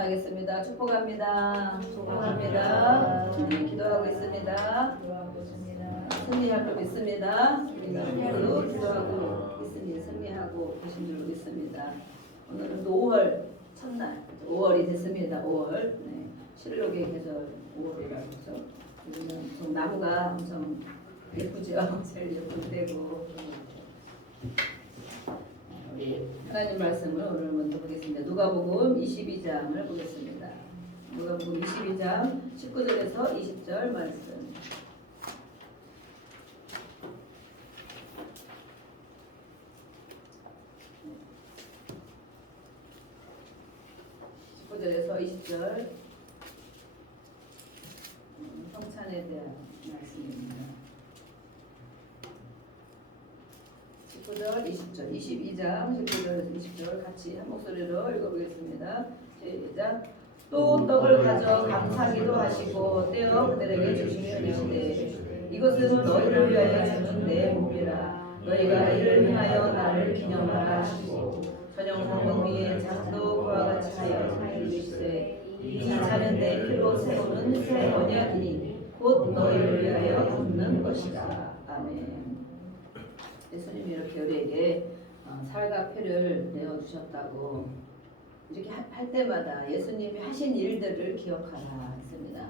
감사하겠습니다. 축복합니다. 축복합니다. 기도하고 있습니다. 승리할 줄 믿습니다. 우리가 기도하고 있으니 승리하고 계신 줄 믿습니다. 오늘은 또 5월 첫날, 5월이 됐습니다. 5월. 네. 실록의 계절 5월이라고 하죠. 요즘은 좀 나무가 엄청 예쁘죠. 제일 예쁜 때고. 우리 하나님 말씀을 오늘 먼저 보겠습니다. 누가복음 22장을 보겠습니다. 누가복음 22장 19절에서 20절 말씀. 19절에서 20절 성찬에 대한 말씀입니다. 19절, 20절, 22장 19절에서 20절 같이 한 목소리로 읽어보겠습니다. 시작. 또 떡을 가져 감사기도 하시고 떼어 그들에게 주시며 이르시되 이것은 너희를 위하여 주는 내 몸이라. 너희가 이를 행하여 나를 기념하라 하시고 저녁 방금 위에 잔도 그와 같이 하여 이르시되 이 잔은 내 피로 세우는 새 언약이니 곧 너희를 위하여 붓는 것이다. 아멘. 예수님이 이렇게 우리에게 살과 피를 내어주셨다고 이렇게 할 때마다 예수님이 하신 일들을 기억하라 했습니다.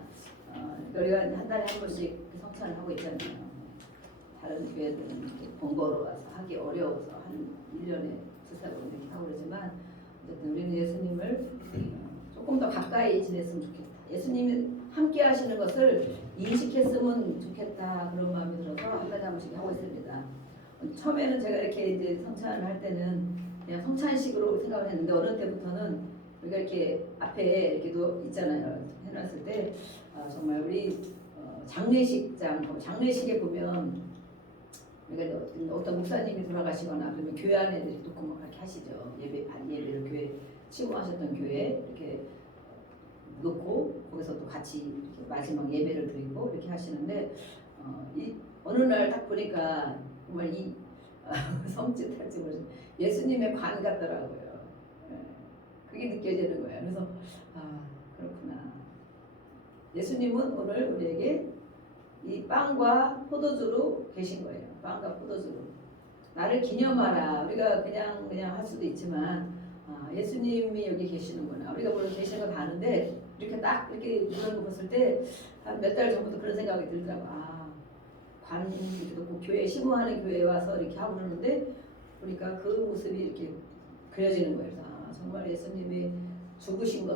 우리가 한 달에 한 번씩 성찬을 하고 있잖아요. 다른 교회들은 번거로워서 하기 어려워서 한 1년에 두세 번 이렇게 하고 그러지만 어쨌든 우리는 예수님을 조금 더 가까이 지냈으면 좋겠다. 예수님이 함께 하시는 것을 인식했으면 좋겠다. 그런 마음이 들어서 한 달에 한 번씩 하고 있습니다. 처음에는 제가 이렇게 이제 성찬을 할 때는 그냥 성찬식으로 생각을 했는데 어느 때부터는 우리가 이렇게 앞에 이렇게 있잖아요. 해놨을 때 정말 우리 장례식에 보면 우리가 어떤 목사님이 돌아가시거나 그러면 교회 안에 이렇게 놓고 막 그렇게 하시죠. 예배를 교회 치고하셨던 교회 이렇게 놓고 거기서 또 같이 이렇게 마지막 예배를 드리고 이렇게 하시는데 어느 날 딱 보니까 정말 이 섬찟할지 모르겠어요. 예수님의 관 같더라고요. 그게 느껴지는 거예요. 그래서 그렇구나. 예수님은 오늘 우리에게 이 빵과 포도주로 계신 거예요. 빵과 포도주로. 나를 기념하라. 우리가 그냥 할 수도 있지만 예수님이 여기 계시는구나. 우리가 물론 계시는 거 가는데 이렇게 딱 이렇게 그런 거 봤을 때 한 몇 달 전부터 그런 생각이 들더라고요. 관도 교회 심호하는 교회에 와서 이렇게 하고 그러는데 보니까 그 모습이 이렇게 그려지는 거예요. 정말 예수님이 죽으신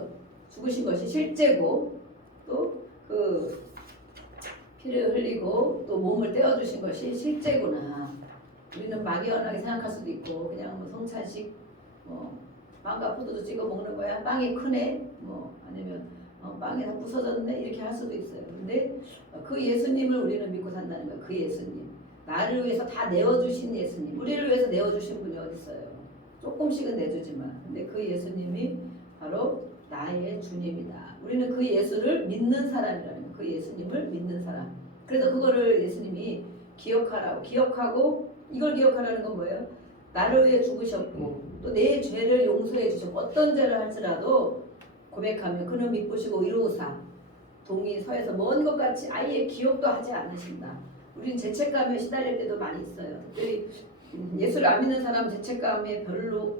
것이 실제고 또 그 피를 흘리고 또 몸을 떼어주신 것이 실제구나. 우리는 막연하게 생각할 수도 있고 그냥 뭐 성찬식 빵과 포도주 찍어 먹는 거야. 빵이 크네. 아니면 빵이 다 부서졌네. 이렇게 할 수도 있어요. 근데 그 예수님을 우리는 믿고 산다는 거예요. 그 예수님. 나를 위해서 다 내어주신 예수님. 우리를 위해서 내어주신 분이 어디 있어요. 조금씩은 내주지만. 근데 그 예수님이 바로 나의 주님이다. 우리는 그 예수를 믿는 사람이라는 거예요. 그 예수님을 믿는 사람. 그래서 그거를 예수님이 기억하고 이걸 기억하라는 건 뭐예요? 나를 위해 죽으셨고 또 내 죄를 용서해 주셨고 어떤 죄를 할지라도 고백하면 그는 미쁘시고 이루사 동이 서에서 먼 것 같이 아예 기억도 하지 않으신다. 우리는 죄책감에 시달릴 때도 많이 있어요. 특별히 예수를 안 믿는 사람은 죄책감에 별로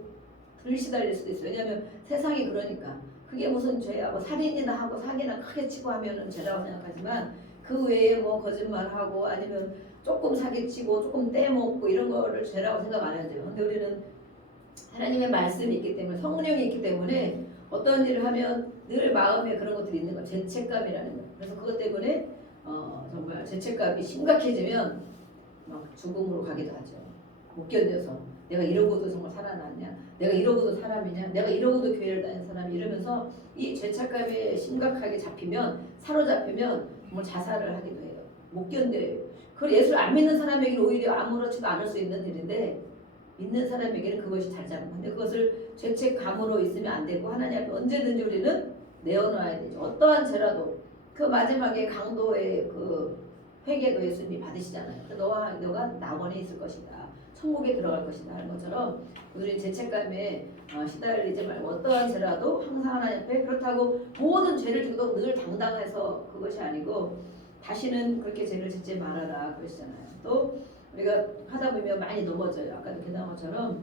덜 시달릴 수도 있어요. 왜냐하면 세상이 그러니까 그게 무슨 죄야. 살인이나 하고 사기나 크게 치고 하면은 죄라고 생각하지만 그 외에 거짓말하고 아니면 조금 사기치고 조금 떼먹고 이런 거를 죄라고 생각 안 하죠. 근데 우리는 하나님의 말씀이 있기 때문에 성령이 있기 때문에 어떤 일을 하면 늘 마음에 그런 것들이 있는 거예요. 죄책감이라는 거예요. 그래서 그것 때문에 정말 죄책감이 심각해지면 막 죽음으로 가기도 하죠. 못 견뎌서 내가 이러고도 정말 살아났냐? 내가 이러고도 사람이냐? 내가 이러고도 교회를 다니는 사람이 이러면서 이 죄책감에 심각하게 사로잡히면 정말 자살을 하기도 해요. 못 견뎌요. 그걸 예수를 안 믿는 사람에게는 오히려 아무렇지도 않을 수 있는 일인데 믿는 사람에게는 그것이 잘 잡는 건데 그것을 죄책감으로 있으면 안 되고 하나님 앞에 언제든지 우리는 내어놔야 되죠. 어떠한 죄라도 그 마지막에 강도의 그 회개도 예수님이 받으시잖아요. 너가 낙원에 있을 것이다. 천국에 들어갈 것이다 하는 것처럼 우리 죄책감에 시달리지 말고 어떠한 죄라도 항상 하나님 앞에 그렇다고 모든 죄를 지고도 늘 당당해서 그것이 아니고 다시는 그렇게 죄를 짓지 말아라 그러시잖아요. 또 우리가 하다 보면 많이 넘어져요. 아까도 기도한 것처럼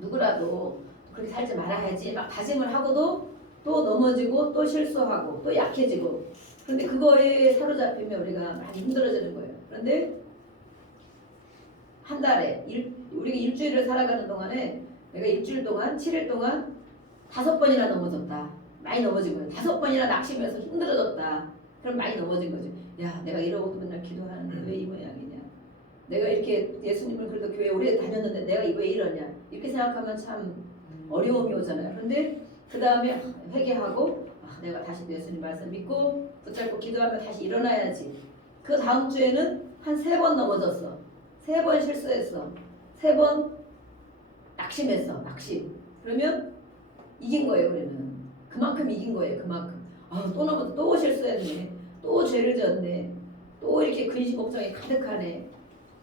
누구라도 그렇게 살지 말아야지 막 다짐을 하고도 또 넘어지고 또 실수하고 또 약해지고 그런데 그거에 사로잡히면 우리가 많이 힘들어지는 거예요. 그런데 한 달에 우리가 일주일을 살아가는 동안에 내가 일주일 동안 7일 동안 5번이나 넘어졌다. 많이 넘어진 거예요. 5번이나 낙심해서 힘들어졌다. 그럼 많이 넘어진 거지. 야, 내가 이러고도 맨날 기도하는데 왜 이 모양이냐. 내가 이렇게 예수님을 그래도 교회 오래 다녔는데 내가 왜 이러냐. 이렇게 생각하면 참 어려움이 오잖아요. 그런데 그 다음에 회개하고 내가 다시 예수님 말씀 믿고 붙잡고 기도하면 다시 일어나야지. 그 다음 주에는 한 3번 넘어졌어. 3번 실수했어. 3번 낙심했어. 낙심. 그러면 이긴 거예요. 우리는. 그만큼 이긴 거예요. 그만큼. 또 넘어져. 또 실수했네. 또 죄를 졌네. 또 이렇게 근심 걱정이 가득하네.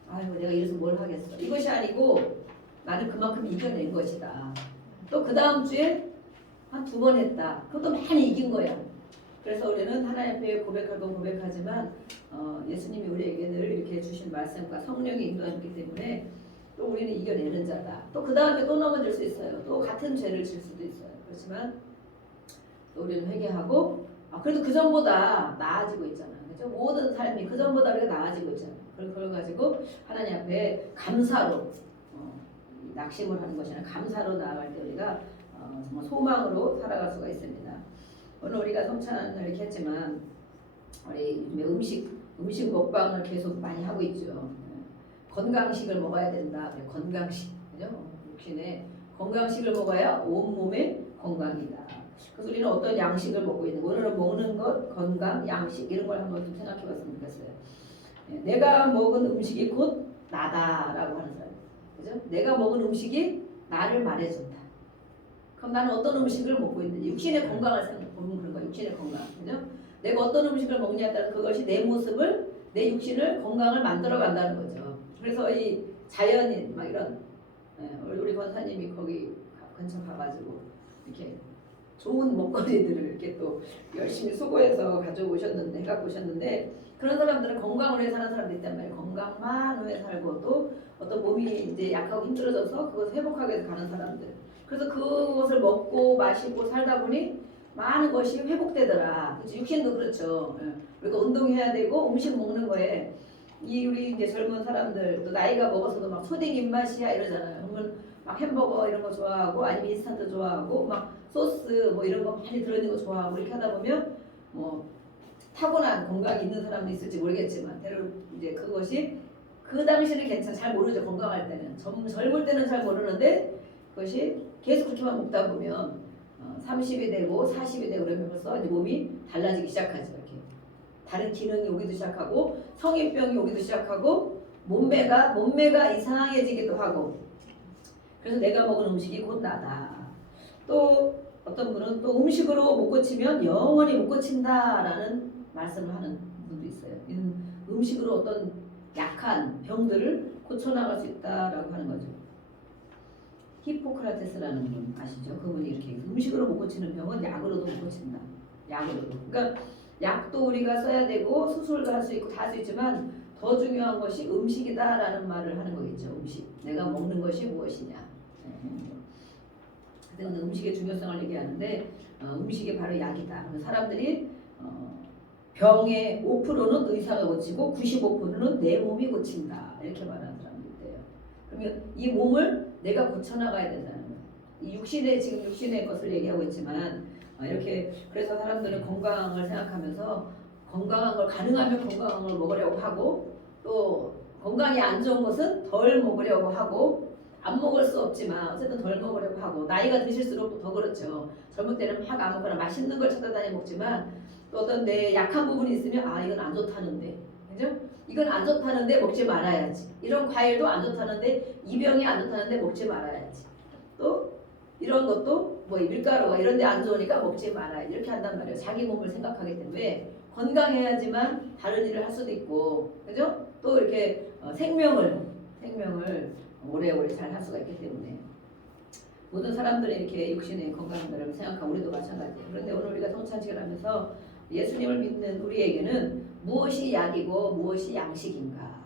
아유 내가 이래서 뭘 하겠어. 이것이 아니고 나는 그만큼 이겨낸 것이다. 또 그 다음 주에 한 2번 했다. 그것도 많이 이긴 거야. 그래서 우리는 하나님 앞에 고백할 건 고백하지만 예수님이 우리에게 늘 이렇게 주신 말씀과 성령이 인도하기 때문에 또 우리는 이겨내는 자다. 또 그 다음에 또 넘어질 수 있어요. 또 같은 죄를 질 수도 있어요. 그렇지만 또 우리는 회개하고 그래도 그 전보다 나아지고 있잖아. 그렇죠? 모든 삶이 그 전보다 우리가 나아지고 있잖아. 그걸 가지고 하나님 앞에 감사로 낙심을 하는 것이 아니라 감사로 나아갈 때 우리가 정말 소망으로 살아갈 수가 있습니다. 오늘 우리가 성찬을 이렇게 했지만 우리 요즘에 음식 먹방을 계속 많이 하고 있죠. 건강식을 먹어야 된다. 건강식, 그죠? 육신에 건강식을 먹어야 온 몸의 건강이다. 그래서 우리는 어떤 양식을 먹고 있는 거, 오늘은 먹는 것, 건강, 양식 이런 걸 한번 좀 생각해봤으면 좋겠어요. 내가 먹은 음식이 곧 나다라고 하는 사람, 그죠? 내가 먹은 음식이 나를 말해준다. 그럼 나는 어떤 음식을 먹고 있는지 육신의 건강을 생각해보면 그런 거야. 육신의 건강, 그죠? 내가 어떤 음식을 먹냐에 따라 그것이 내 모습을, 내 육신을 건강을 만들어 간다는 거죠. 그래서 이 자연인 막 이런 우리 권사님이 거기 근처 가가지고 이렇게 좋은 먹거리들을 이렇게 또 열심히 수고해서 가져오셨는데 해갖고 오셨는데 그런 사람들은 건강을 위해 사는 사람들 있단 말이에요. 건강만 위해 살고 또 어떤 몸이 이제 약하고 힘들어져서 그것을 회복하기 위해서 가는 사람들. 그래서 그것을 먹고 마시고 살다 보니 많은 것이 회복되더라. 그치? 육신도 그렇죠. 그러니까 운동해야 되고 음식 먹는 거에 우리 이제 젊은 사람들 또 나이가 먹어서도 막 초딩 입맛이야 이러잖아요. 그러면 막 햄버거 이런 거 좋아하고 아니면 인스턴트 좋아하고 막 소스 뭐 이런 거 많이 들어있는 거 좋아하고 이렇게 하다 보면 뭐 타고난 건강이 있는 사람도 있을지 모르겠지만 대부분 이제 그것이 그 당시는 잘 모르죠. 건강할 때는 젊을 때는 잘 모르는데 그것이 계속 그렇게만 먹다 보면 30이 되고 40이 되고 그러면 벌써 이제 몸이 달라지기 시작하죠. 이렇게 다른 기능이 오기도 시작하고 성인병이 오기도 시작하고 몸매가 이상해지기도 하고 그래서 내가 먹은 음식이 곧 나다. 또 어떤 분은 또 음식으로 못 고치면 영원히 못 고친다라는 말씀을 하는 분도 있어요. 이는 음식으로 어떤 약한 병들을 고쳐나갈 수 있다라고 하는 거죠. 히포크라테스라는 분 아시죠? 그분이 이렇게 음식으로 못 고치는 병은 약으로도 못 고친다. 약으로도. 그러니까 약도 우리가 써야 되고 수술도 할 수 있고 다 할 수 있지만 더 중요한 것이 음식이다라는 말을 하는 거겠죠. 음식. 내가 먹는 것이 무엇이냐. 그래서 음식의 중요성을 얘기하는데 음식이 바로 약이다. 사람들이 병의 5%는 의사가 고치고 95%는 내 몸이 고친다. 이렇게 말하는 사람도 있대요. 그러면 이 몸을 내가 고쳐나가야 된다는 거예요. 이 지금 육신의 것을 얘기하고 있지만 이렇게 그래서 사람들은 건강을 생각하면서 건강한 걸 가능하면 건강한 걸 먹으려고 하고 또 건강이 안 좋은 것은 덜 먹으려고 하고 안 먹을 수 없지만 어쨌든 덜 먹으려고 하고 나이가 드실수록 더 그렇죠. 젊을 때는 막 아무거나 맛있는 걸 찾아다니 먹지만 또 어떤 내 약한 부분이 있으면 이건 안 좋다는데 그죠? 이건 안 좋다는데 먹지 말아야지. 이런 과일도 안 좋다는데 이 병이 안 좋다는데 먹지 말아야지. 또 이런 것도 뭐 밀가루가 이런 데 안 좋으니까 먹지 말아야지. 이렇게 한단 말이에요. 자기 몸을 생각하기 때문에 건강해야지만 다른 일을 할 수도 있고 그죠? 또 이렇게 생명을 오래오래 잘 할 수가 있기 때문에 모든 사람들이 이렇게 육신의 건강을 생각하고 우리도 마찬가지예요. 그런데 오늘 우리가 성찬식을 하면서 예수님을 믿는 우리에게는 무엇이 약이고 무엇이 양식인가?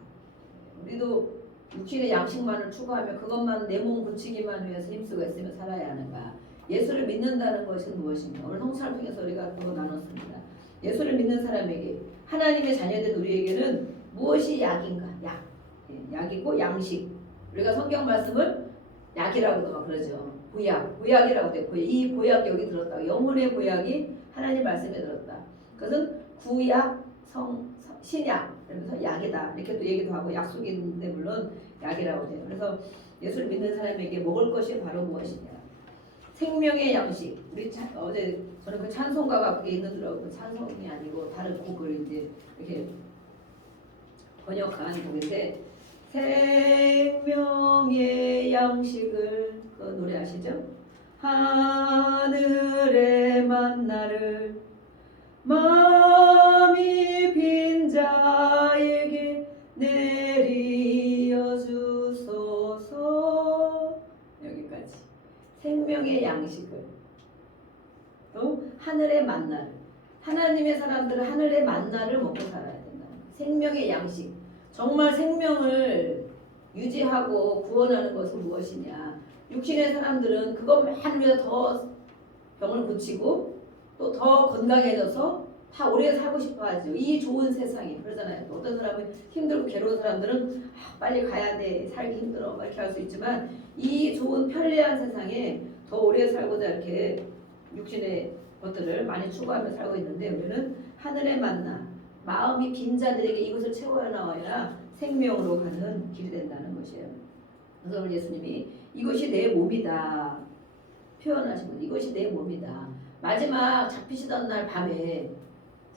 우리도 육신의 양식만을 추구하며 그것만 내 몸 고치기만 위해서 힘쓰고 있으며 살아야 하는가? 예수를 믿는다는 것은 무엇인가? 오늘 성찬을 통해서 우리가 또 나눴습니다. 예수를 믿는 사람에게 하나님의 자녀된 우리에게는 무엇이 약인가? 약. 약이고 양식. 우리가 성경 말씀을 약이라고도 막 그러죠. 보약이라고 돼. 이 보약이 여기 들었다. 영혼의 보약이 하나님 말씀에 들었다. 그것은 구약, 신약, 그러면서 약이다. 이렇게 또 얘기도 하고 약속이 있는데 물론 약이라고 돼요. 그래서 예수를 믿는 사람에게 먹을 것이 바로 무엇이냐? 생명의 양식. 어제 저는 그 찬송가가 그게 있는 줄 알고 찬송이 아니고 다른 곡을 이제 이렇게 번역한 곡인데 생명의 양식을 그 노래 아시죠? 하늘의 만나를 마음이 빈 자에게 내리어 주소서. 여기까지. 생명의 양식을 또 하늘의 만나를 하나님의 사람들은 하늘의 만나를 먹고 살아야 된다. 생명의 양식. 정말 생명을 유지하고 구원하는 것은 무엇이냐? 육신의 사람들은 그것만 위해서 더 병을 고치고 또 더 건강해져서 다 오래 살고 싶어 하죠. 이 좋은 세상이 그러잖아요. 또 어떤 사람은 힘들고 괴로운 사람들은 빨리 가야 돼, 살기 힘들어 이렇게 할 수 있지만 이 좋은 편리한 세상에 더 오래 살고자 이렇게 육신의 것들을 많이 추구하며 살고 있는데 우리는 하늘의 만나 마음이 빈 자들에게 이것을 채워 나와야 생명으로 가는 길이 된다는 것이에요. 그래서 오늘 예수님이 이것이 내 몸이다 표현하시고 이것이 내 몸이다. 마지막 잡히시던 날 밤에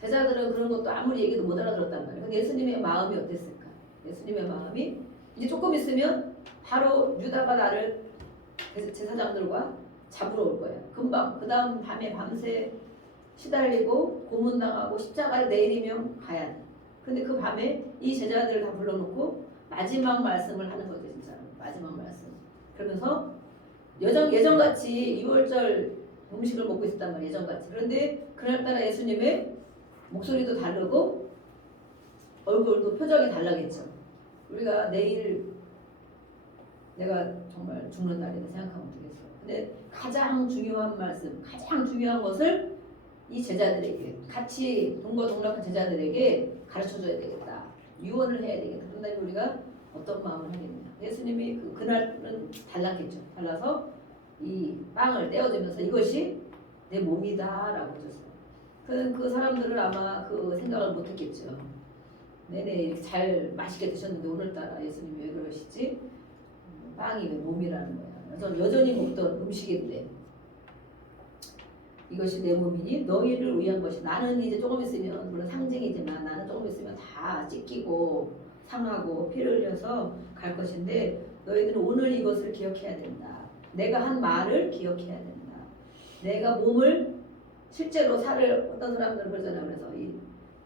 제자들은 그런 것도 아무리 얘기도 못 알아들었단 말이에요. 예수님의 마음이 어땠을까? 예수님의 마음이 이제 조금 있으면 바로 유다가 나를 제사장들과 잡으러 올 거예요. 금방 그 다음 밤에 밤새 시달리고 고문당하고 십자가를 내리면 가야 돼. 근데 그 밤에 이 제자들을 다 불러놓고 마지막 말씀을 하는 거죠. 진짜 마지막 말씀. 그러면서 예전같이 6월절 음식을 먹고 있었단 말이에요. 예전같이. 그런데 그날따라 예수님의 목소리도 다르고 얼굴도 표정이 달라겠죠. 우리가 내일 내가 정말 죽는 날이다 생각하면 되겠어. 근데 가장 중요한 말씀, 가장 중요한 것을 이 제자들에게 같이 동거동락한 제자들에게 가르쳐줘야 되겠다. 유언을 해야 되겠다. 그런다면 우리가 어떤 마음을 하겠냐. 예수님이 그날은 달랐겠죠. 달라서 이 빵을 떼어주면서 이것이 내 몸이다라고 줬어요. 그 사람들은 아마 그 생각을 못했겠죠. 내내 이렇게 잘 맛있게 드셨는데 오늘따라 예수님이 왜 그러시지? 빵이 왜 몸이라는 거야. 그래서 여전히 먹던 음식인데 이것이 내 몸이니 너희를 위한 것이. 나는 이제 조금 있으면 물론 상징이지만 나는 조금 있으면 다 찢기고 상하고 피를 흘려서 갈 것인데 너희들은 오늘 이것을 기억해야 된다. 내가 한 말을 기억해야 된다. 내가 몸을 실제로 살을 어떤 사람들은 그러잖아요. 그래서 이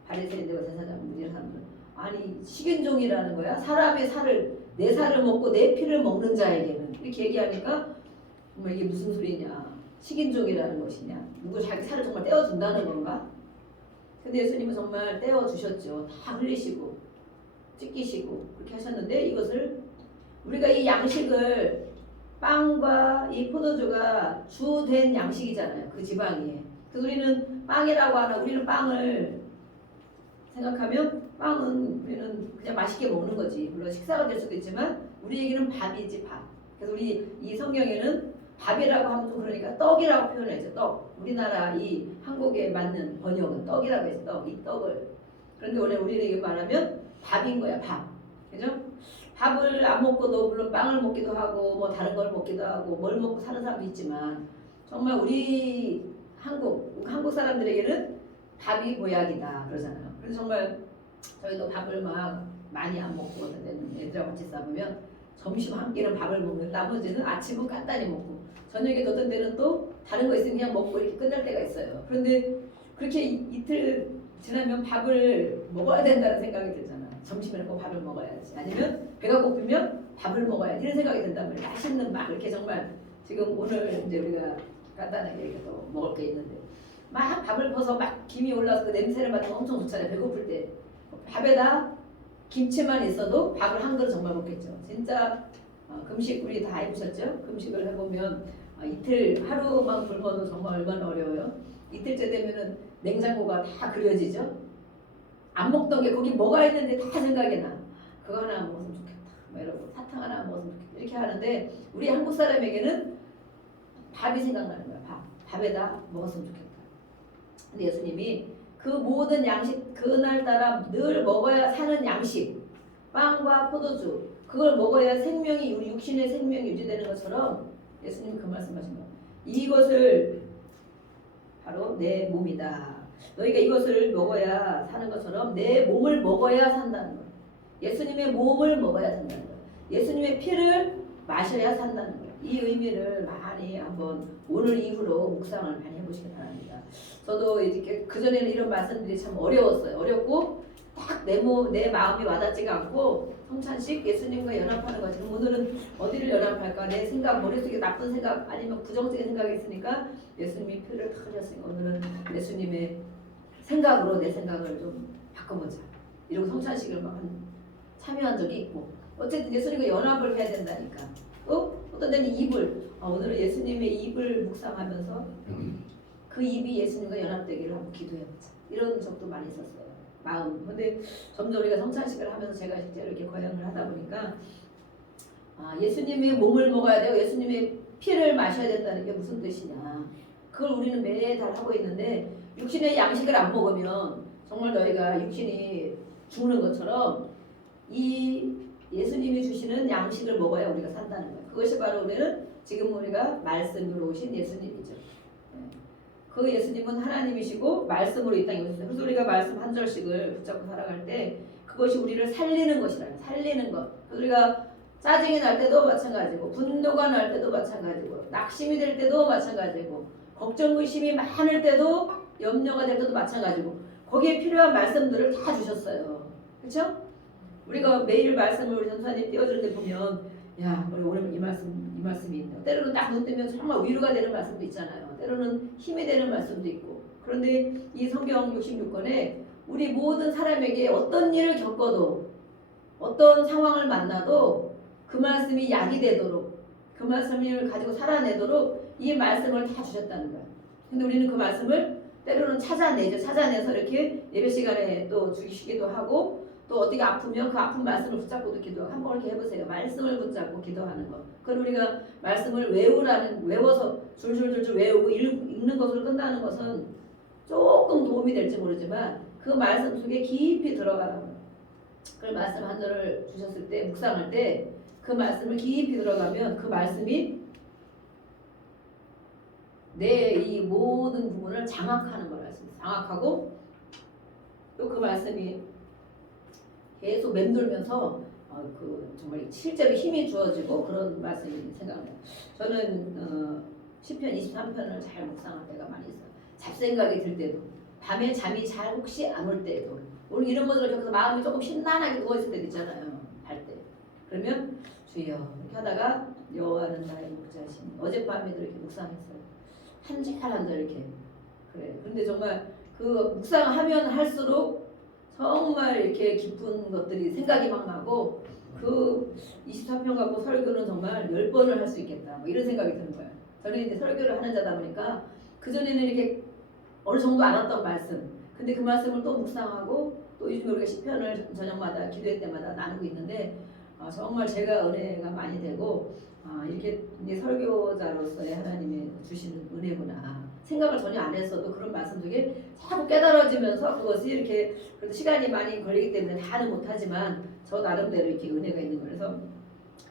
바리새인들과 제사장들 이런 사람들 아니 식인종이라는 거야. 사람의 살을 내 살을 먹고 내 피를 먹는 자에게는 이렇게 얘기하니까 정말 이게 무슨 소리냐. 식인종이라는 것이냐. 누구 자기 살을 정말 떼어준다는 건가? 근데 예수님은 정말 떼어주셨죠. 다 흘리시고 찢기시고 그렇게 하셨는데 이것을 우리가 이 양식을 빵과 이 포도주가 주된 양식이잖아요. 그 지방이. 그래서 우리는 빵이라고 하나 우리는 빵을 생각하면 빵은 우리는 그냥 맛있게 먹는 거지. 물론 식사가 될 수도 있지만 우리에게는 밥이지 밥. 그래서 우리 이 성경에는 밥이라고 하면 좀 그러니까 떡이라고 표현했죠. 떡. 우리나라 이 한국에 맞는 번역은 떡이라고 해서 떡. 이 떡을. 그런데 원래 우리에게 말하면 밥인 거야. 밥. 그죠? 밥을 안 먹고도 물론 빵을 먹기도 하고 뭐 다른 걸 먹기도 하고 뭘 먹고 사는 사람도 있지만 정말 우리 한국 사람들에게는 밥이 보약이다 그러잖아요. 그래서 정말 저희도 밥을 막 많이 안 먹고 어떤 때는 애들하고 같이 싸우면 점심 한 끼는 밥을 먹는 나머지는 아침은 간단히 먹고 저녁에 어떤 때는 또 다른 거 있으면 그냥 먹고 이렇게 끝날 때가 있어요. 그런데 그렇게 이틀 지나면 밥을 먹어야 된다는 생각이 들잖아요. 점심에는 꼭 밥을 먹어야지. 아니면 배가 고프면 밥을 먹어야지. 이런 생각이 든단 말이에요. 맛있는 막 이렇게 정말 지금 오늘 이제 우리가 간단하게 이렇게 또 먹을 게 있는데 막 밥을 퍼서 막 김이 올라서 그 냄새를 맡으면 엄청 좋잖아요. 배고플 때 밥에다 김치만 있어도 밥을 한 그릇 정말 먹겠죠. 진짜 금식 우리 다 해보셨죠? 금식을 해보면 이틀 하루만 굶어도 정말 얼마나 어려워요. 이틀째 되면은 냉장고가 다 그려지죠. 안 먹던 게 거기 뭐가 있는데 다 생각이 나. 그거 하나 먹었으면 좋겠다. 뭐 이러고 사탕 하나 먹었으면 좋겠다. 이렇게 하는데 우리 한국 사람에게는 밥이 생각나는 거야. 밥에다 먹었으면 좋겠다. 근데 예수님이 그 모든 양식 그날따라 늘 먹어야 사는 양식 빵과 포도주 그걸 먹어야 생명이 우리 육신의 생명이 유지되는 것처럼 예수님이 그 말씀하신 거예요. 이것을 바로 내 몸이다. 너희가 이것을 먹어야 사는 것처럼 내 몸을 먹어야 산다는 거예요. 예수님의 몸을 먹어야 산다는 거예요. 예수님의 피를 마셔야 산다는 거예요. 이 의미를 많이 한번 오늘 이후로 묵상을 많이 해보시기 바랍니다. 저도 이렇게 그전에는 이런 말씀들이 참 어려웠어요. 어렵고 딱 내 마음이 와닿지가 않고 성찬식 예수님과 연합하는 거지. 오늘은 어디를 연합할까? 내 생각 머릿속에 나쁜 생각 아니면 부정적인 생각이 있으니까 예수님이 표를 다 흘렸으니까 오늘은 예수님의 생각으로 내 생각을 좀 바꿔보자. 이러고 성찬식을 막 참여한 적이 있고 어쨌든 예수님과 연합을 해야 된다니까. 어떤 데는 입을 오늘은 예수님의 입을 묵상하면서 그 입이 예수님과 연합되기를 한번 기도해보자. 이런 적도 많이 있었어요. 마음. 근데 점점 우리가 성찬식을 하면서 제가 실제로 이렇게 거행을 하다 보니까 예수님의 몸을 먹어야 되고 예수님의 피를 마셔야 된다는 게 무슨 뜻이냐. 그걸 우리는 매달 하고 있는데 육신의 양식을 안 먹으면 정말 너희가 육신이 죽는 것처럼 이 예수님이 주시는 양식을 먹어야 우리가 산다는 거예요. 그것이 바로 우리는 지금 우리가 말씀으로 오신 예수님이죠. 그 예수님은 하나님이시고 말씀으로 이 땅에 오셨어요. 그래서 우리가 말씀 한 절씩을 붙잡고 살아갈 때 그것이 우리를 살리는 것이라요. 살리는 것. 우리가 짜증이 날 때도 마찬가지고 분노가 날 때도 마찬가지고 낙심이 될 때도 마찬가지고 걱정 의심이 많을 때도 염려가 될 때도 마찬가지고 거기에 필요한 말씀들을 다 주셨어요. 그렇죠? 우리가 매일 말씀을 우리 전사님 띄워줄 때 보면 야 우리 오늘 이 말씀이 있네. 때로는 딱 눈 뜨면 정말 위로가 되는 말씀도 있잖아요. 때로는 힘이 되는 말씀도 있고. 그런데 이 성경 66권에 우리 모든 사람에게 어떤 일을 겪어도 어떤 상황을 만나도 그 말씀이 약이 되도록 그 말씀을 가지고 살아내도록 이 말씀을 다 주셨다는 거예요. 근데 우리는 그 말씀을 때로는 찾아내죠. 찾아내서 이렇게 예배 시간에 또 주시기도 하고 또 어디가 아프면 그 아픈 말씀을 붙잡고도 기도하고 한번 이렇게 해보세요. 말씀을 붙잡고 기도하는 것. 그걸 우리가 말씀을 외워서 줄줄줄줄 외우고 읽는 것으로 끝나는 것은 조금 도움이 될지 모르지만 그 말씀 속에 깊이 들어가라고. 그 말씀 한 절을 주셨을 때 묵상할 때 그 말씀을 깊이 들어가면 그 말씀이 내 이 모든 부분을 장악하는 걸 알 수 있어요. 장악하고 또 그 말씀이 계속 맴돌면서 그 정말 실제로 힘이 주어지고 그런 말씀이 생각나요. 저는 시편 23편을 잘 묵상할 때가 많이 있어요. 잡생각이 들 때도 밤에 잠이 잘 혹시 안 올 때도 우리 이런 것들을 겪어서 마음이 조금 심란하게 누워있을 때도 있잖아요. 할 때. 그러면 주여 이렇게 하다가 여호와는 나의 목자시니 어젯밤에도 이렇게 묵상했어요. 한 절 한 절 이렇게 그래. 근데 정말 그 묵상하면 할수록 정말 이렇게 깊은 것들이 생각이 막 나고 그 24편 갖고 설교는 정말 10번을 할 수 있겠다. 뭐 이런 생각이 드는 거예요. 저는 이제 설교를 하는 자다 보니까 그전에는 이렇게 어느 정도 알았던 말씀 근데 그 말씀을 또 묵상하고 또 요즘 우리가 시편을 저녁마다 기도회 때마다 나누고 있는데 정말 제가 은혜가 많이 되고 이렇게 이제 설교자로서의 하나님의 주시는 은혜구나 생각을 전혀 안 했어도 그런 말씀 속에 자꾸 깨달아지면서 그것이 이렇게 그래도 시간이 많이 걸리기 때문에 다는 못하지만 저 나름대로 이렇게 은혜가 있는 거예요. 그래서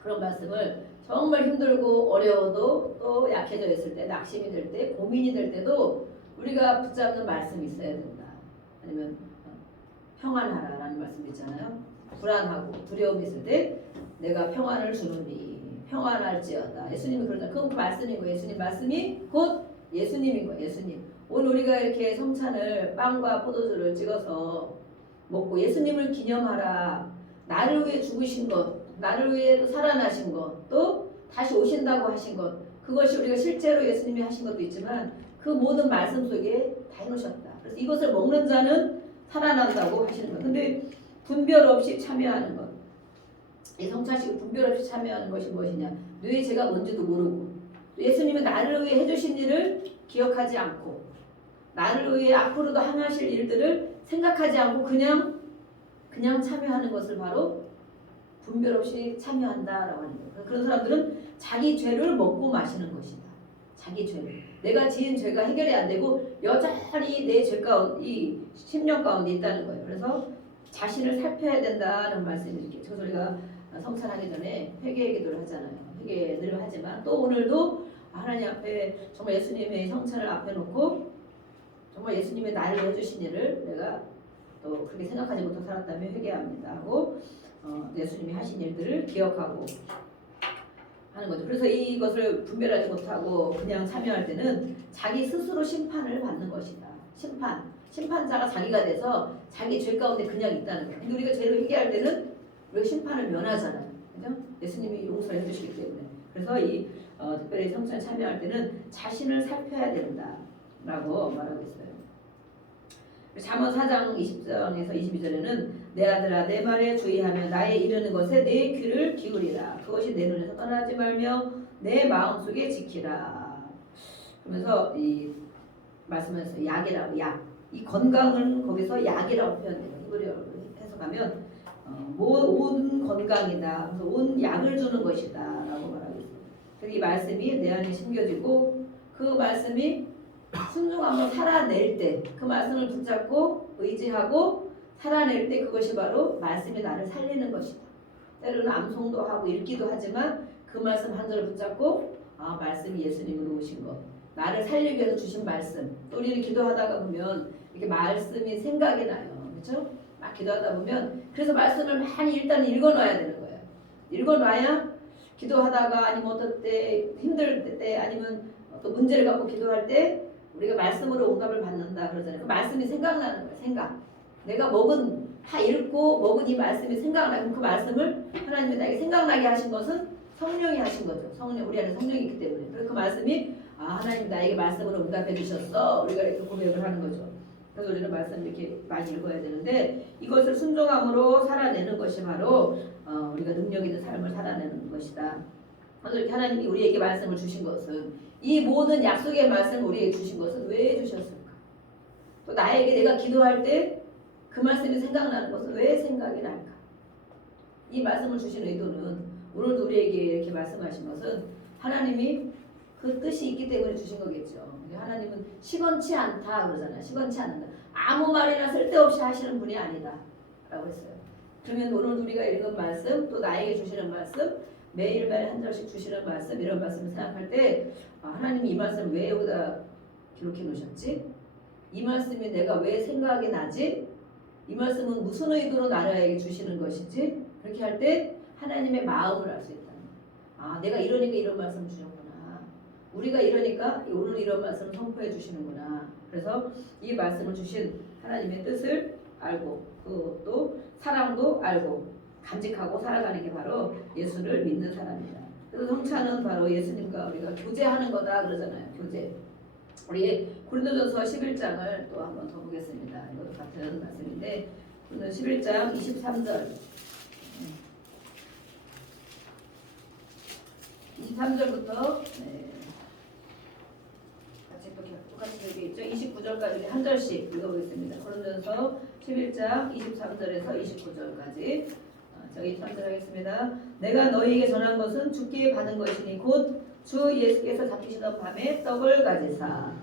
그런 말씀을 정말 힘들고 어려워도 또 약해져 있을 때 낙심이 될 때 고민이 될 때도 우리가 붙잡는 말씀이 있어야 된다. 아니면 평안하라라는 말씀도 있잖아요. 불안하고 두려움이 있을 때 내가 평안을 주노니 평안할지어다. 예수님이 그러잖아요. 그건 그 말씀인 거예요. 예수님 말씀이 곧 예수님인 거예요. 예수님. 오늘 우리가 이렇게 성찬을 빵과 포도주를 찍어서 먹고 예수님을 기념하라. 나를 위해 죽으신 것, 나를 위해 또 살아나신 것, 또 다시 오신다고 하신 것, 그것이 우리가 실제로 예수님이 하신 것도 있지만 그 모든 말씀 속에 다 해놓으셨다. 그래서 이것을 먹는 자는 살아난다고 하시는 것. 근데 분별 없이 참여하는 것. 이 성찬식 분별 없이 참여하는 것이 무엇이냐? 뇌의 죄가 뭔지도 모르고 예수님은 나를 위해 해주신 일을 기억하지 않고 나를 위해 앞으로도 행하실 일들을 생각하지 않고 그냥 참여하는 것을 바로 분별 없이 참여한다라고 하는 거예요. 그런 사람들은 자기 죄를 먹고 마시는 것이다. 자기 죄를. 내가 지은 죄가 해결이 안 되고 여전히 내 죄 가운데 이 심령 가운데 있다는 거예요. 그래서 자신을 살펴야 된다는 말씀을 이렇게 그래서 우리가 성찬하기 전에 회개 기도를 하잖아요. 회개를 하지만 또 오늘도 하나님 앞에 정말 예수님의 성찬을 앞에 놓고 정말 예수님의 나를 해주신 일을 내가 또 그렇게 생각하지 못하고 살았다면 회개합니다 하고 예수님이 하신 일들을 기억하고 하는 거죠. 그래서 이것을 분별하지 못하고 그냥 참여할 때는 자기 스스로 심판을 받는 것이다. 심판자가 자기가 돼서 자기 죄 가운데 그냥 있다는 거예요. 근데 우리가 죄를 회개할 때는 우리가 심판을 면하잖아요. 그죠? 예수님이 용서를 해주시기 때문에. 그래서 이 특별히 성찬에 참여할 때는 자신을 살펴야 된다라고 말하고 있어요. 잠언 4장 20장에서 22절에는 내 아들아 내 말에 주의하며 나의 이르는 것에 내 귀를 기울이라. 그것이 내 눈에서 떠나지 말며 내 마음속에 지키라. 그러면서 이 말씀에서 약이라고 약. 이 건강은 거기서 약이라고 표현돼요. 히브리어로 해석하면 온 건강이다. 그래서 온 약을 주는 것이다 라고 말하고 있어요. 그래서 이 말씀이 내 안에 심겨지고 그 말씀이 순종하며 살아낼 때 그 말씀을 붙잡고 의지하고 살아낼 때 그것이 바로 말씀이 나를 살리는 것이다. 때로는 암송도 하고 읽기도 하지만 그 말씀 한 절을 붙잡고 말씀이 예수님으로 오신 것 나를 살리기 위해서 주신 말씀. 또 우리는 기도하다가 보면 이렇게 말씀이 생각이 나요. 그렇죠? 막 기도하다 보면 그래서 말씀을 많이 일단 읽어놔야 되는 거예요. 읽어놔야 기도하다가 아니면 어떨 때 힘들 때 아니면 또 문제를 갖고 기도할 때 우리가 말씀으로 응답을 받는다 그러잖아요. 그 말씀이 생각나는 거예요. 생각. 내가 다 읽고 먹은 이 말씀이 생각나면 그 말씀을 하나님이 나에게 생각나게 하신 것은 성령이 하신 거죠. 우리 안에 성령이 있기 때문에. 그래서 그 말씀이 하나님 나에게 말씀으로 응답해 주셨어. 우리가 이렇게 고백을 하는 거죠. 그래서 우리는 말씀을 이렇게 많이 읽어야 되는데 이것을 순종함으로 살아내는 것이 바로 우리가 능력 있는 삶을 살아내는 것이다. 그래서 이렇게 하나님이 우리에게 말씀을 주신 것은 이 모든 약속의 말씀을 우리에게 주신 것은 왜 주셨을까? 또 나에게 내가 기도할 때 그 말씀이 생각나는 것은 왜 생각이 날까? 이 말씀을 주신 의도는 오늘도 우리에게 이렇게 말씀하신 것은 하나님이 그 뜻이 있기 때문에 주신 거겠죠. 하나님은 시건치 않다 그러잖아요. 시건치 않는다. 아무 말이나 쓸데없이 하시는 분이 아니다 라고 했어요. 그러면 오늘 우리가 읽은 말씀 또 나에게 주시는 말씀 매일매일 한 절씩 주시는 말씀 이런 말씀을 생각할 때 하나님이 이 말씀을 왜 여기다 기록해 놓으셨지? 이 말씀이 내가 왜 생각이 나지? 이 말씀은 무슨 의도로 나에게 주시는 것이지? 그렇게 할 때 하나님의 마음을 알 수 있다. 내가 이러니까 이런 말씀을 주셨구나. 우리가 이러니까 오늘 이런 말씀을 선포해 주시는구나. 그래서 이 말씀을 주신 하나님의 뜻을 알고 또 사랑도 알고 간직하고 살아가는 게 바로 예수를 믿는 사람이다. 그래서 성찬은 바로 예수님과 우리가 교제하는 거다 그러잖아요. 교제. 우리 고린도전서 11장을 또 한번 더 보겠습니다. 이것도 같은 말씀인데 고린도전서 11장 23절 23절부터 같이 또 똑같이 되어 있죠. 29절까지 한 절씩 읽어보겠습니다. 고린도전서 11장 23절에서 29절까지 저희 23절 하겠습니다. 내가 너희에게 전한 것은 주께 받은 것이니 곧 주 예수께서 잡히시던 밤에 떡을 가지사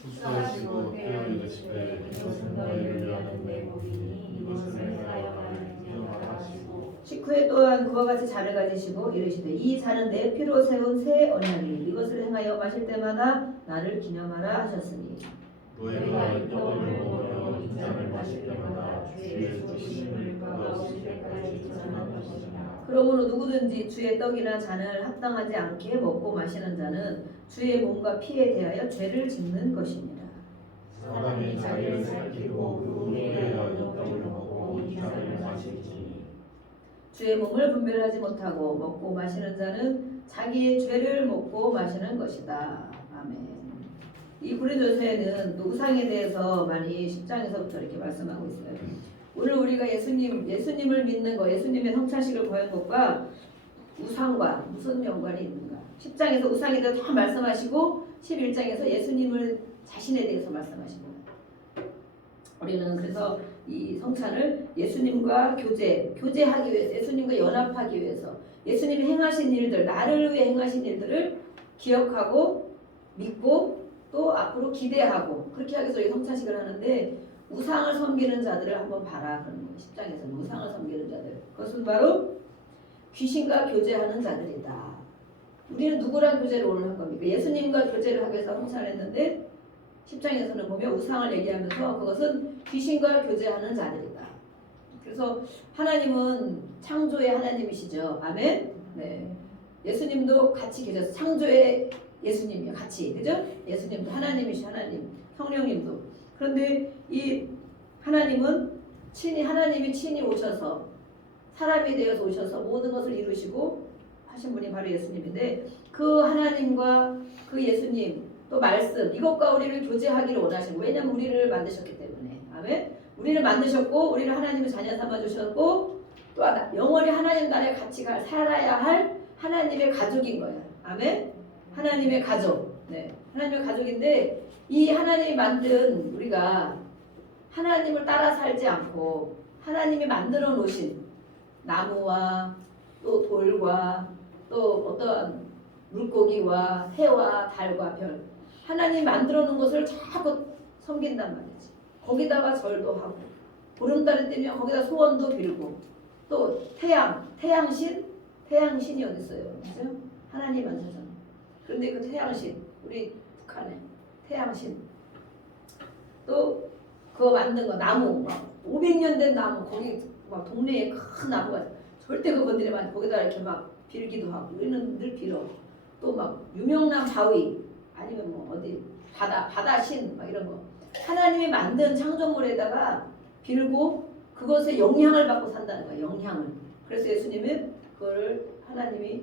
축사하시고 떼어 이르시되 이것은 너희를 위하는 내 몸이니 이것을 행하여 나를 기념하라 하시고 식후에 또한 그와 같이 잔을 가지시고 이르시되 이 잔은 내 피로 세운 새 언약이니 이것을 행하여 마실 때마다 나를 기념하라 하셨으니 너희가 이 떡을 먹으며 이 잔을 마실 때마다 주의 죽으심을 가까우실 때까지 전하는 것이니라. 그러므로 누구든지 주의 떡이나 잔을 합당하지 않게 먹고 마시는 자는 주의 몸과 피에 대하여 죄를 짓는 것이니라. 사람이 자기를 살피고 그 의에 이 떡을 먹고 주의 몸을 분별하지 못하고 먹고 마시는 자는 자기의 죄를 먹고 마시는 것이다. 아멘. 이 고린도서에는 또 우상에 대해서 많이 10장에서부터 이렇게 말씀하고 있어요. 오늘 우리가 예수님을 믿는 거, 예수님의 성찬식을 거한 것과 우상과 무슨 연관이 있는가? 10장에서 우상에 대해서 다 말씀하시고 11장에서 예수님을 자신에 대해서 말씀하시고 우리는 그래서 이 성찬을 예수님과 교제하기 위해서, 예수님과 연합하기 위해서 예수님이 행하신 일들, 나를 위해 행하신 일들을 기억하고 믿고 또 앞으로 기대하고 그렇게 하기 위해서 이 성찬식을 하는데 우상을 섬기는 자들을 한번 봐라 그러는 거예요. 10장에서는 우상을 섬기는 자들, 그것은 바로 귀신과 교제하는 자들이다. 우리는 누구랑 교제를 오늘 할 겁니까? 예수님과 교제를 하기 위해서 성찬을 했는데 10장에서는 보면 우상을 얘기하면서 그것은 귀신과 교제하는 자들이다. 그래서 하나님은 창조의 하나님이시죠. 아멘. 네. 예수님도 같이 계셔서 창조의 예수님이요. 같이. 그죠? 예수님도 하나님이시 하나님. 성령님도. 그런데 이 하나님은 하나님이 친히 오셔서 사람이 되어서 오셔서 모든 것을 이루시고 하신 분이 바로 예수님인데 그 하나님과 그 예수님 또 말씀 이것과 우리를 교제하기를 원하시고 왜냐하면 우리를 만드셨기 때문에 아멘. 우리를 만드셨고 우리를 하나님의 자녀 삼아 주셨고 또 영원히 하나님 나라에 같이 살아야 할 하나님의 가족인 거야. 아멘. 하나님의 가족. 네. 하나님의 가족인데 이 하나님이 만든 우리가 하나님을 따라 살지 않고 하나님이 만들어 놓으신 나무와 또 돌과 또 어떤 물고기와 해와 달과 별 하나님이 만들어 놓은 것을 자꾸 섬긴단 말이지. 거기다가 절도 하고 보름달이 뜨면 거기다 소원도 빌고 또 태양신이 어디 있어요? 그죠? 하나님 만드셨잖아. 그런데 그 태양신 우리 북한에 태양신 또 그거 만든 거 나무 막 500년 된 나무 거기 막 동네에 큰 나무가 절대 그거 건드리면 거기다 이렇게 막 빌기도 하고 우리는 늘 빌어. 또 막 유명남 바위 아니면 뭐 어디 바다신 막 이런 거 하나님이 만든 창조물에다가 빌고 그것에 영향을 받고 산다는 거야. 영향을. 그래서 예수님은 그거를 하나님이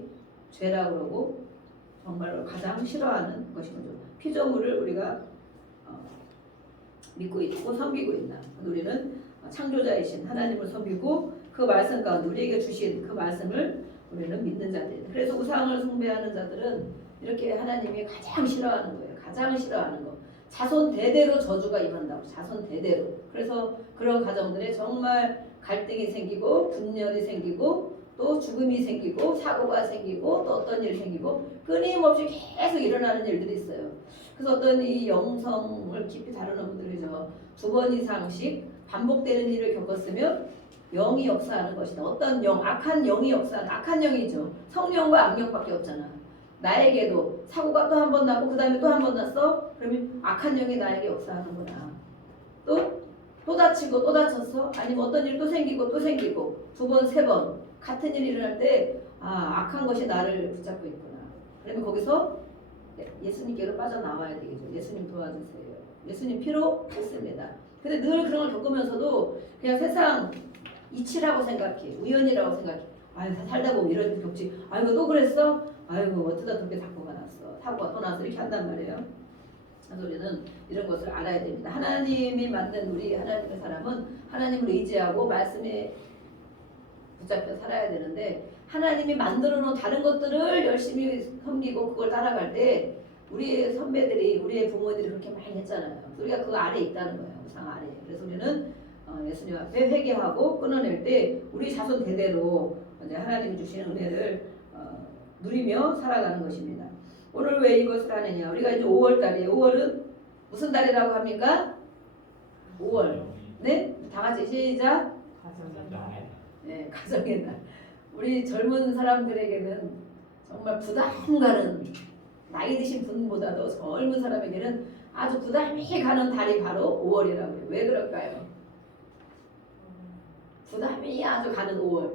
죄라고 그러고 정말로 가장 싫어하는 것인 거죠. 피조물을 우리가 믿고 있고 섬기고 있나. 우리는 창조자이신 하나님을 섬기고 그 말씀 가운데 우리에게 주신 그 말씀을 우리는 믿는 자들이다. 그래서 우상을 숭배하는 자들은 이렇게 하나님이 가장 싫어하는 거예요. 가장 싫어하는 거. 자손 대대로 저주가 임한다고. 자손 대대로. 그래서 그런 가정들에 정말 갈등이 생기고 분열이 생기고 또 죽음이 생기고 사고가 생기고 또 어떤 일이 생기고 끊임없이 계속 일어나는 일들이 있어요. 그래서 어떤 이 영성을 깊이 다루는 분들이죠. 2번 이상씩 반복되는 일을 겪었으면 영이 역사하는 것이다. 어떤 영, 악한 영이 역사하는 악한 영이죠. 성령과 악령밖에 없잖아. 나에게도 사고가 또 한 번 나고 그 다음에 또 한 번 났어. 그러면 악한 영이 나에게 역사하는구나. 또 다치고 또 다쳤어. 아니면 어떤 일 또 생기고 또 생기고 2번, 3번 같은 일이 일어날 때 악한 것이 나를 붙잡고 있구나. 그러면 거기서 예수님께로 빠져나와야 되겠죠. 예수님 도와주세요. 예수님 피로 했습니다. 근데 늘 그런 걸 겪으면서도 그냥 세상 이치라고 생각해. 우연이라고 생각해. 아유 살다 보면 이런 일 겪지. 아이고 또 그랬어? 아이고 어쩌다 그렇게 사고가 났어. 사고가 또 나서 이렇게 한단 말이에요. 그래서 우리는 이런 것을 알아야 됩니다. 하나님이 만든 우리 하나님의 사람은 하나님을 의지하고 말씀에 붙잡혀 살아야 되는데 하나님이 만들어 놓은 다른 것들을 열심히 섬기고 그걸 따라갈 때 우리의 선배들이 우리의 부모들이 그렇게 많이 했잖아요. 우리가 그 아래에 있다는 거예요. 우상 아래에. 그래서 우리는 예수님 앞에 회개하고 끊어낼 때 우리 자손 대대로 이제 하나님이 주시는 은혜를 누리며 살아가는 것입니다. 오늘 왜 이것을 하느냐? 우리가 이제 5월달이에요. 5월은 무슨 달이라고 합니까? 5월. 네? 다 같이 시작. 네, 가정의 날. 우리 젊은 사람들에게는 정말 부담 가는 나이 드신 분보다도 젊은 사람에게는 아주 부담이 가는 달이 바로 5월이라고 해요. 왜 그럴까요? 부담이 아주 가는 5월.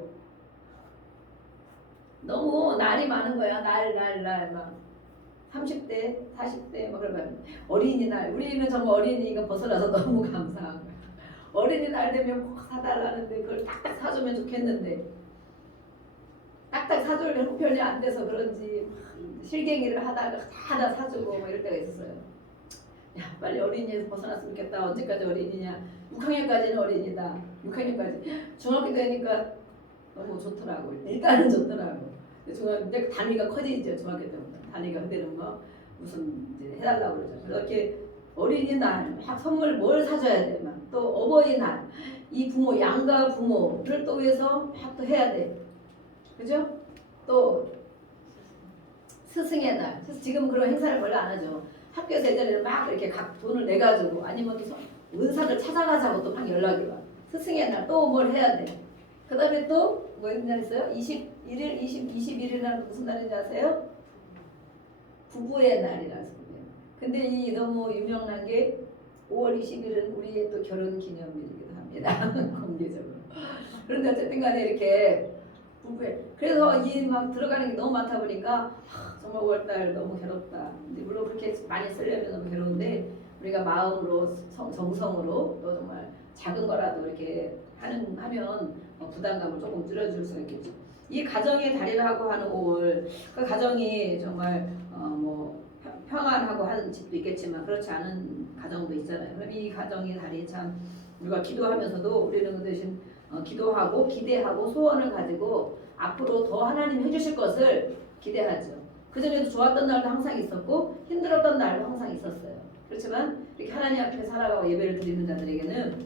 너무 날이 많은 거야. 날 막 30대, 40대 막 그러면 어린이날. 우리는 정말 어린이가 벗어나서 너무 감사한 거야. 어린이날 되면 꼭 사달라는데 그걸 딱 사주면 좋겠는데 딱딱 사줄 형편이 안 돼서 그런지 실갱이를 하다가 다 사주고 뭐 이럴 때가 있었어요. 야 빨리 어린이에서 벗어났으면 좋겠다. 언제까지 어린이냐. 6학년까지는 어린이다. 6학년까지. 중학교 되니까 너무 좋더라고. 일단은 좋더라고. 중학교 때 단위가 커지죠. 중학교 때부터. 단위가 그때는 뭐 무슨 이제 해달라고 그러죠. 그래서 이렇게 어린이날 막 선물 뭘 사줘야 돼. 막 또 어버이날 이 부모 양가 부모를 또 위해서 막 또 해야 돼. 그죠? 또 스승의 날. 지금 그런 행사를 별로 안 하죠. 학교에서 예전에는 막 이렇게 각 돈을 내가지고 아니면 또 은사들 찾아가자고 또 막 연락이 와. 스승의 날 또 뭘 해야 돼. 그 다음에 또 뭐 있는 날 있어요? 21일, 21일이라는 무슨 날인지 아세요? 부부의 날이라서. 근데 이 너무 유명한 게 5월 20일은 우리의 또 결혼 기념일이기도 합니다. 공개적으로. 그런데 어쨌든 간에 이렇게 부부에 그래서 이 막 들어가는 게 너무 많다 보니까 정말 5월달 너무 괴롭다. 근데 물론 그렇게 많이 쓰려면 너무 괴로운데 우리가 마음으로 정성으로 또 정말 작은 거라도 이렇게 하면 부담감을 조금 줄여줄 수 있겠죠. 이 가정의 달이라고 하는 5월 그 가정이 정말 뭐 평안하고 하는 집도 있겠지만 그렇지 않은 가정도 있잖아요. 그럼 이 가정의 달이 참 우리가 기도하면서도 우리는 그 대신 기도하고 기대하고 소원을 가지고 앞으로 더 하나님 해주실 것을 기대하죠. 그전에도 좋았던 날도 항상 있었고 힘들었던 날도 항상 있었어요. 그렇지만 이렇게 하나님 앞에 살아가고 예배를 드리는 자들에게는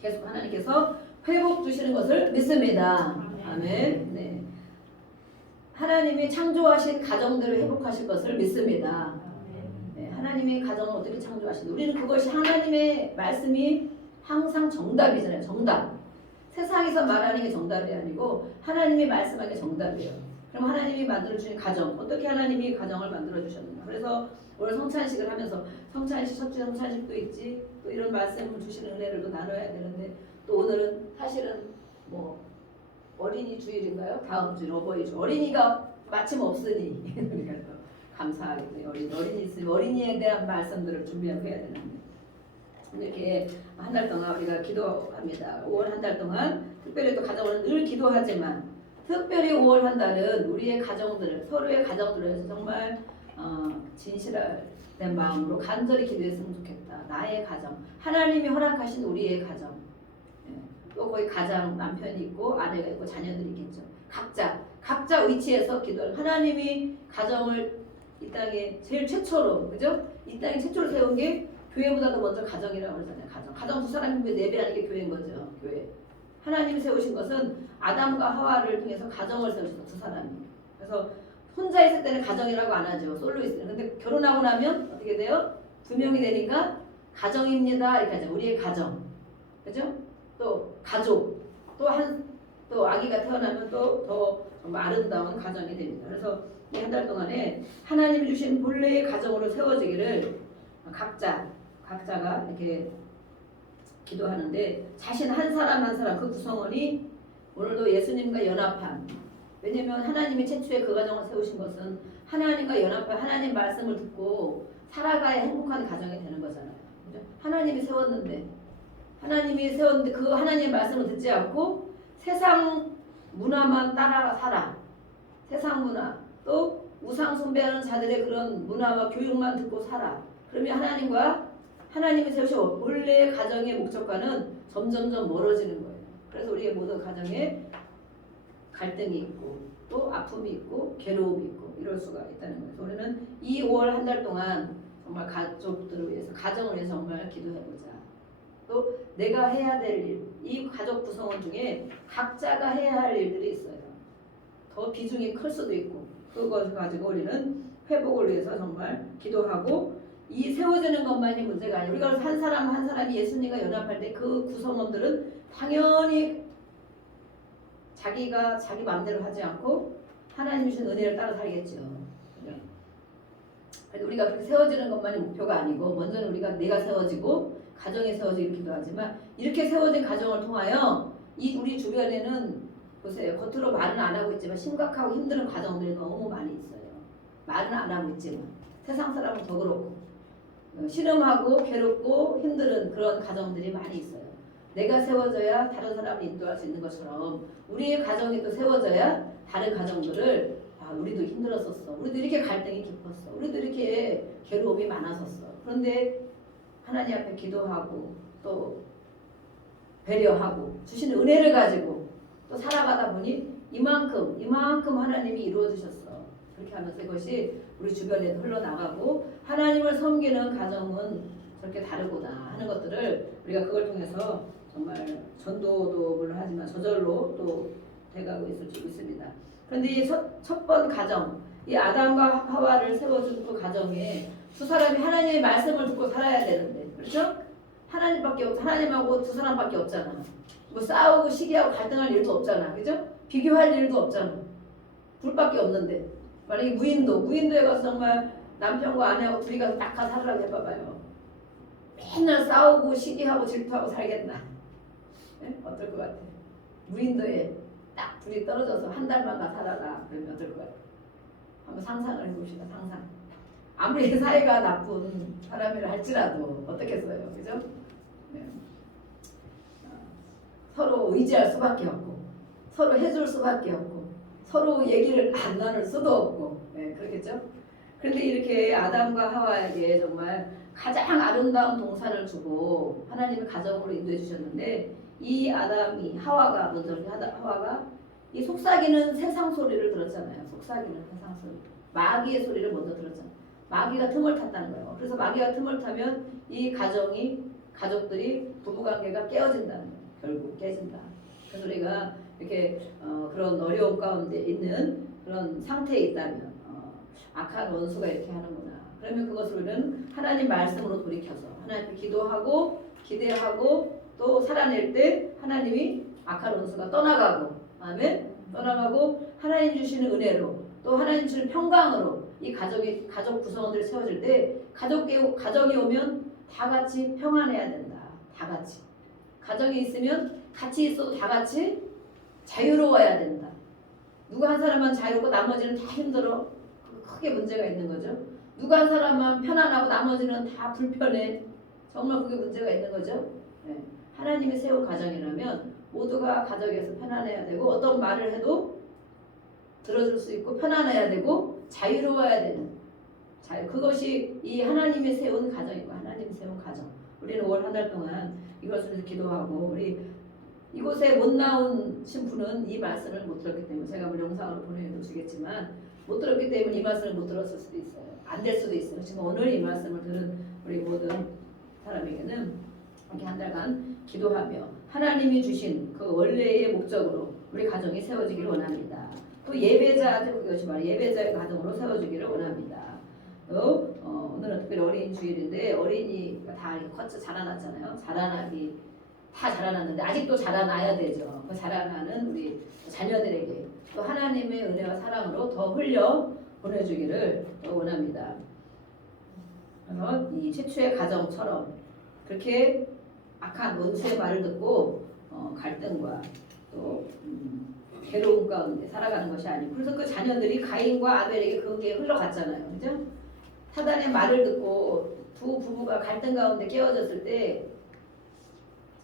계속 하나님께서 회복 주시는 것을 믿습니다. 아멘. 네. 하나님이 창조하신 가정들을 회복하실 것을 믿습니다. 네, 하나님의 가정을 어떻게 창조하시는지 우리는 그것이 하나님의 말씀이 항상 정답이잖아요. 정답. 세상에서 말하는 게 정답이 아니고 하나님이 말씀하는 게 정답이에요. 그럼 하나님이 만들어주신 가정 어떻게 하나님이 가정을 만들어주셨는가. 그래서 오늘 성찬식을 하면서 성찬식 첫째 성찬식도 있지 또 이런 말씀을 주시는 은혜를 또 나눠야 되는데 또 오늘은 사실은 뭐 어린이 주일인가요? 다음 주일 어버이 주 어린이가 마침 없으니 우리가 또 감사하겠네요. 어린이 있으면 어린이에 대한 말씀들을 준비하고 해야 되는데 이렇게 한 달 동안 우리가 기도합니다. 5월 한 달 동안 특별히 또 가정은 늘 기도하지만 특별히 5월 한 달은 우리의 가정들을 서로의 가정들을 해서 정말 진실된 마음으로 간절히 기도했으면 좋겠다. 나의 가정 하나님이 허락하신 우리의 가정 또 거기 가장 남편이 있고 아내가 있고 자녀들이 있겠죠. 각자 위치에서 기도를 하나님이 가정을 이 땅에 제일 최초로 그죠? 이 땅에 최초로 세운 게 교회보다도 먼저 가정이라고 그러잖아요. 가정 두 사람이 예배하는 게 교회인 거죠. 교회. 하나님이 세우신 것은 아담과 하와를 통해서 가정을 세우셨어 두 사람이. 그래서 혼자 있을 때는 가정이라고 안 하죠. 솔로 있을 때. 근데 결혼하고 나면 어떻게 돼요? 두 명이 되니까 가정입니다. 이렇게 하죠. 우리의 가정. 그죠? 또 가족. 또 아기가 태어나면 또 더 정말 아름다운 가정이 됩니다. 그래서 이 한 달 동안에 하나님이 주신 본래의 가정으로 세워지기를 각자가 이렇게 기도하는데 자신 한 사람 한 사람 그 구성원이 오늘도 예수님과 연합한 왜냐면 하나님이 최초에 그 가정을 세우신 것은 하나님과 연합한 하나님 말씀을 듣고 살아가야 행복한 가정이 되는 거잖아요. 그죠? 하나님이 세웠는데 그 하나님의 말씀을 듣지 않고 세상 문화만 따라 살아. 세상 문화 또 우상 숭배하는 자들의 그런 문화와 교육만 듣고 살아. 그러면 하나님이 세우신 본래의 가정의 목적과는 점점점 멀어지는 거예요. 그래서 우리의 모든 가정에 갈등이 있고 또 아픔이 있고 괴로움이 있고 이럴 수가 있다는 거예요. 그래서 우리는 이 5월 한 달 동안 정말 가족들을 위해서 가정을 위해서 정말 기도해보자. 또 내가 해야 될 일, 이 가족 구성원 중에 각자가 해야 할 일들이 있어요. 더 비중이 클 수도 있고 그것을 가지고 우리는 회복을 위해서 정말 기도하고 이 세워지는 것만이 문제가 아니에요. 우리가 한 사람 한 사람이 예수님과 연합할 때 그 구성원들은 당연히 자기가 자기 마음대로 하지 않고 하나님 주신 은혜를 따라 살겠죠. 그래서 우리가 그렇게 세워지는 것만이 목표가 아니고 먼저는 우리가 내가 세워지고 가정이 세워지기를 기도하지만 이렇게 세워진 가정을 통하여 우리 주변에는 보세요. 겉으로 말은 안 하고 있지만 심각하고 힘든 가정들이 너무 많이 있어요. 말은 안 하고 있지만 세상 사람은 더 그렇고 신음하고 괴롭고 힘든 그런 가정들이 많이 있어요. 내가 세워져야 다른 사람을 인도할 수 있는 것처럼 우리의 가정이 또 세워져야 다른 가정들을 우리도 힘들었었어. 우리도 이렇게 갈등이 깊었어. 우리도 이렇게 괴로움이 많았었어. 그런데 하나님 앞에 기도하고 또 배려하고 주시는 은혜를 가지고 또 살아가다 보니 이만큼 하나님이 이루어 주셨어. 그렇게 하면서 이것이 우리 주변에 흘러나가고 하나님을 섬기는 가정은 저렇게 다르구나 하는 것들을 우리가 그걸 통해서 정말 전도도 물론 하지만 저절로 또 돼가고 있을 줄 믿습니다. 그런데 이 첫 번 가정, 이 아담과 하와를 세워준 그 가정에 두 사람이 하나님의 말씀을 듣고 살아야 되는데, 그렇죠? 하나님하고 두 사람밖에 없잖아. 뭐 싸우고 시기하고 갈등할 일도 없잖아, 그죠? 비교할 일도 없잖아. 둘밖에 없는데 만약에 무인도에 가서 정말 남편과 아내하고 둘이 가서 딱 가서 살으라고 해봐봐요. 맨날 싸우고 시기하고 질투하고 살겠나? 네? 어떨 것 같아? 무인도에 딱 둘이 떨어져서 한 달만 가 살아라. 그러면 어떨 것 같아? 한번 상상을 해봅시다. 상상. 아무리 사이가 나쁜 사람이라 할지라도 어떻겠어요, 그죠? 네. 서로 의지할 수밖에 없고, 서로 해줄 수밖에 없고, 서로 얘기를 안 나눌 수도 없고, 네, 그렇겠죠? 그런데 이렇게 아담과 하와에게 정말 가장 아름다운 동산을 주고 하나님의 가정으로 인도해 주셨는데 이 아담이 하와가 이 속삭이는 세상 소리를 들었잖아요. 속삭이는 세상 소리, 마귀의 소리를 먼저 들었잖아요. 마귀가 틈을 탔다는 거예요. 그래서 마귀가 틈을 타면 이 가족들이 부부관계가 깨어진다는 거예요. 결국 깨진다. 그래서 우리가 이렇게 그런 어려움 가운데 있는 그런 상태에 있다면 악한 원수가 이렇게 하는구나. 그러면 그것을 우리는 하나님 말씀으로 돌이켜서 하나님께 기도하고 기대하고 또 살아낼 때 하나님이 악한 원수가 떠나가고 하나님 주시는 은혜로 또 하나님 주시는 평강으로 이 가족 구성원들이 세워질 때 가정이 오면 다 같이 평안해야 된다. 다 같이 가정이 있으면 같이 있어도 다 같이 자유로워야 된다. 누가 한 사람만 자유롭고 나머지는 다 힘들어. 크게 문제가 있는 거죠. 누가 한 사람만 편안하고 나머지는 다 불편해. 정말 그게 문제가 있는 거죠. 네. 하나님이 세운 가정이라면 모두가 가정에서 편안해야 되고 어떤 말을 해도 들어줄 수 있고 편안해야 되고 자유로워야 되는 그것이 이 하나님이 세운 가정이고 하나님이 세운 가정. 우리는 올 한 달 동안 이것을 위해서 기도하고 우리 이곳에 못 나온 신부는 이 말씀을 못 들었기 때문에 제가 뭐 영상으로 보내주시겠지만 못 들었기 때문에 이 말씀을 못 들었을 수도 있어요. 안 될 수도 있어요. 지금 오늘 이 말씀을 들은 우리 모든 사람에게는 이렇게 한 달간 기도하며 하나님이 주신 그 원래의 목적으로 우리 가정이 세워지기를 원합니다. 또 예배자의 가정으로 세워지기를 원합니다. 또 오늘은 특별히 어린이 주일인데 어린이가 다 커서 자라났잖아요. 다 자라났는데 아직도 자라나야 되죠. 그 자라나는 우리 자녀들에게 또 하나님의 은혜와 사랑으로 더 흘려 보내주기를 원합니다. 그래서 이 최초의 가정처럼 그렇게 악한 원수의 말을 듣고 갈등과 또 괴로움 가운데 살아가는 것이 아니고 그래서 그 자녀들이 가인과 아벨에게 그게 흘러갔잖아요. 그죠? 사단의 말을 듣고 두 부부가 갈등 가운데 깨어졌을 때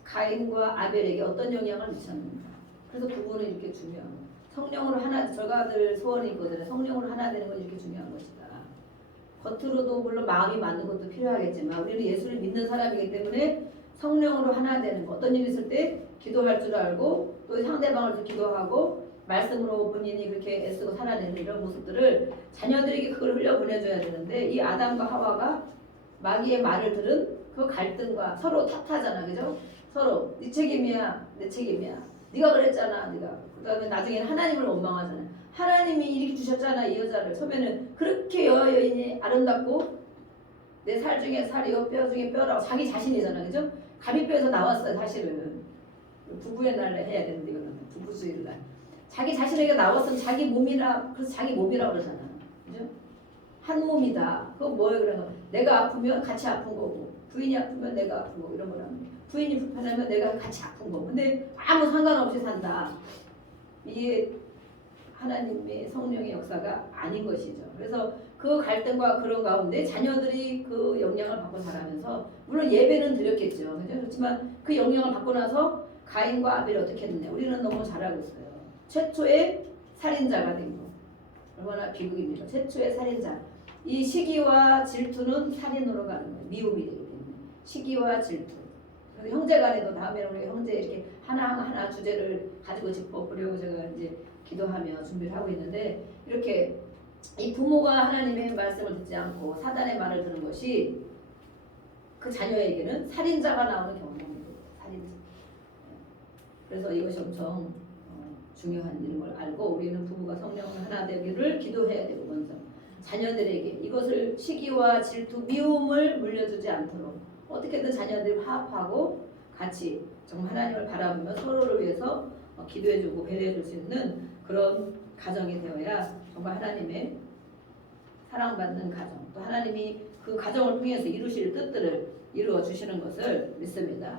가인과 아벨에게 어떤 영향을 미쳤는가. 그래서 부부는 이렇게 중요한 거예요. 성령으로 하나, 저가들 소원이 있거든요. 성령으로 하나 되는 건 이렇게 중요한 것이다. 겉으로도 물론 마음이 맞는 것도 필요하겠지만 우리는 예수를 믿는 사람이기 때문에 성령으로 하나 되는 거. 어떤 일이 있을 때 기도할 줄 알고 또 상대방을 기도하고 말씀으로 본인이 그렇게 애쓰고 살아내는 이런 모습들을 자녀들에게 그걸 흘려보내줘야 되는데 이 아담과 하와가 마귀의 말을 들은 그 갈등과 서로 탓하잖아. 그죠? 서로 네 책임이야 내 책임이야 네가 그랬잖아 네가 그다음에 나중에는 하나님을 원망하잖아. 하나님이 이렇게 주셨잖아 이 여자를. 처음에는 그렇게 여인이 아름답고 내 살 중에 살이요 뼈 중에 뼈라고 자기 자신이잖아. 그죠? 가비뼈에서 나왔어요. 사실은 부부의 날에 해야 되는데 이거는 부부주일 날 자기 자신에게 나왔으면 자기 몸이라 그래서 자기 몸이라고 그러잖아. 그죠? 한 몸이다. 그거 뭐예요? 그런 거. 내가 아프면 같이 아픈 거고 부인이 아프면 내가 아픈 거고 이런 거라는 거예요. 부인이 불편하면 내가 같이 아픈 거고 근데 아무 상관없이 산다. 이게 하나님의 성령의 역사가 아닌 것이죠. 그래서 그 갈등과 그런 가운데 자녀들이 그 영향을 받고 자라면서 물론 예배는 드렸겠죠. 그죠? 그렇지만 그 영향을 받고 나서 가인과 아벨이 어떻게 했느냐. 우리는 너무 잘 알고 있어요. 최초의 살인자가 된 거. 얼마나 비극입니까? 최초의 살인자. 이 시기와 질투는 살인으로 가는 거예요. 미움이 되기 때문에. 시기와 질투. 그래서 형제간에도 다음에 우리 형제 이렇게 하나하나 주제를 가지고 짚어보려고 제가 이제 기도하며 준비를 하고 있는데 이렇게 이 부모가 하나님의 말씀을 듣지 않고 사단의 말을 듣는 것이 그 자녀에게는 살인자가 나오는 경우가 있습니다. 살인자. 그래서 이것이 엄청 중요한 일인 걸 알고 우리는 부부가 성령을 하나 되기를 기도해야 되고 먼저 자녀들에게 이것을 시기와 질투, 미움을 물려주지 않도록 어떻게든 자녀들이 화합하고 같이 정말 하나님을 바라보며 서로를 위해서 기도해주고 배려해줄 수 있는 그런 가정이 되어야 정말 하나님의 사랑받는 가정 또 하나님이 그 가정을 통해서 이루실 뜻들을 이루어 주시는 것을 믿습니다.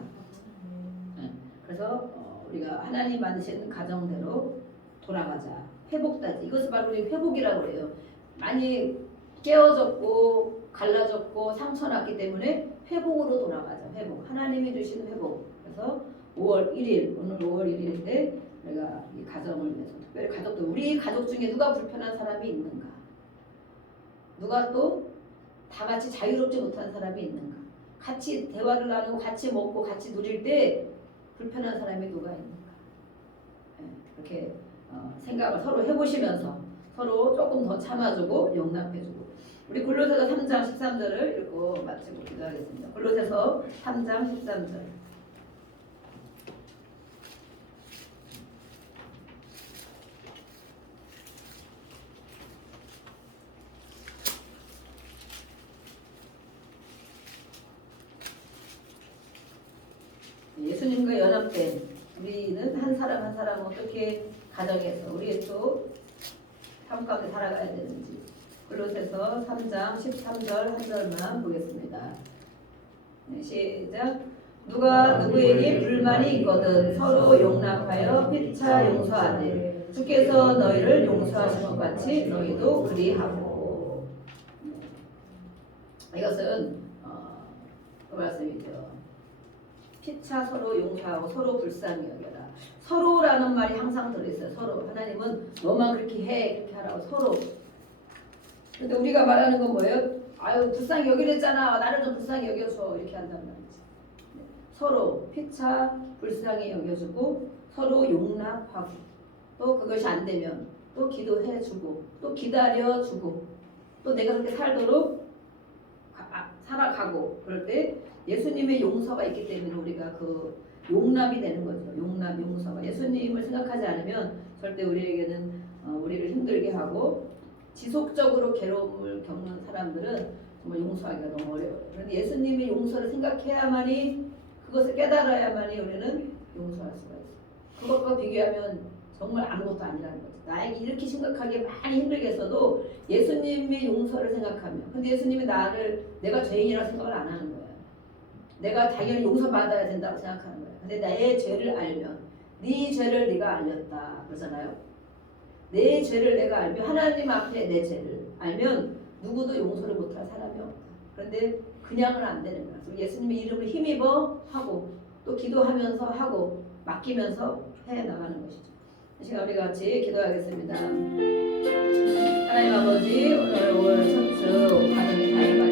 그래서 우리가 하나님 만드신 가정대로 돌아가자. 회복다지. 이것을 바로 우리 회복이라고 그래요. 많이 깨어졌고 갈라졌고 상처났기 때문에 회복으로 돌아가자. 회복. 하나님이 주신 회복. 그래서 5월 1일 오늘 5월 1일인데 우리가 이 가정을 위해서 특별히 가족들 우리 가족 중에 누가 불편한 사람이 있는가? 누가 또 다 같이 자유롭지 못한 사람이 있는가? 같이 대화를 나누고 같이 먹고 같이 누릴 때 불편한 사람이 누가 있는가? 이렇게 생각을 서로 해보시면서 서로 조금 더 참아주고 용납해주고 우리 골로새서 3장 13절을 읽고 마치고 기도하겠습니다. 골로새서 3장 13절 예수님과 연합된 우리는 한 사람 한 사람 어떻게 가정에서 우리의 또 삶 가운데 살아가야 되는지 골로새서 3장 13절 한 절만 보겠습니다. 네, 시작. 누가 누구에게 불만이 있거든 서로 용납하여 피차 용서하되 주께서 너희를 용서하신 것 같이 너희도 그리하고. 이것은 그 말씀이죠. 피차 서로 용서하고 서로 불쌍히 여겨라. 서로라는 말이 항상 들어있어요. 서로. 하나님은 너만 그렇게 해 그렇게 하라고 서로. 근데 우리가 말하는 건 뭐예요? 아유 불쌍히 여기랬잖아. 나를 좀 불쌍히 여겨줘. 이렇게 한단 말이지. 서로 피차 불쌍히 여겨주고 서로 용납하고 또 그것이 안 되면 또 기도해주고 또 기다려주고 또 내가 그렇게 살도록 살아가고 그럴 때 예수님의 용서가 있기 때문에 우리가 그 용납이 되는 거죠. 용납, 용서가 예수님을 생각하지 않으면 절대 우리에게는 우리를 힘들게 하고 지속적으로 괴로움을 겪는 사람들은 정말 용서하기가 너무 어려워요. 그런데 예수님의 용서를 생각해야만이 그것을 깨달아야만이 우리는 용서할 수가 있어요. 그것과 비교하면 정말 아무것도 아니라는 거죠. 나에게 이렇게 심각하게 많이 힘들게 했어도 예수님의 용서를 생각하며 근데 예수님이 내가 죄인이라고 생각을 안 하는 거예요. 내가 당연히 용서받아야 된다고 생각하는 거예요. 근데 나의 죄를 알면 네 죄를 네가 알렸다 그러잖아요. 내 죄를 내가 알면 하나님 앞에 내 죄를 알면 누구도 용서를 못할 사람이 없다. 그런데 그냥은 안 되는 거야. 그래서 예수님의 이름을 힘입어 하고 또 기도하면서 하고 맡기면서 해나가는 것이죠. 이 시간 우리 같이 기도하겠습니다. 하나님 아버지 오늘 올 첫 주 가정의 사이가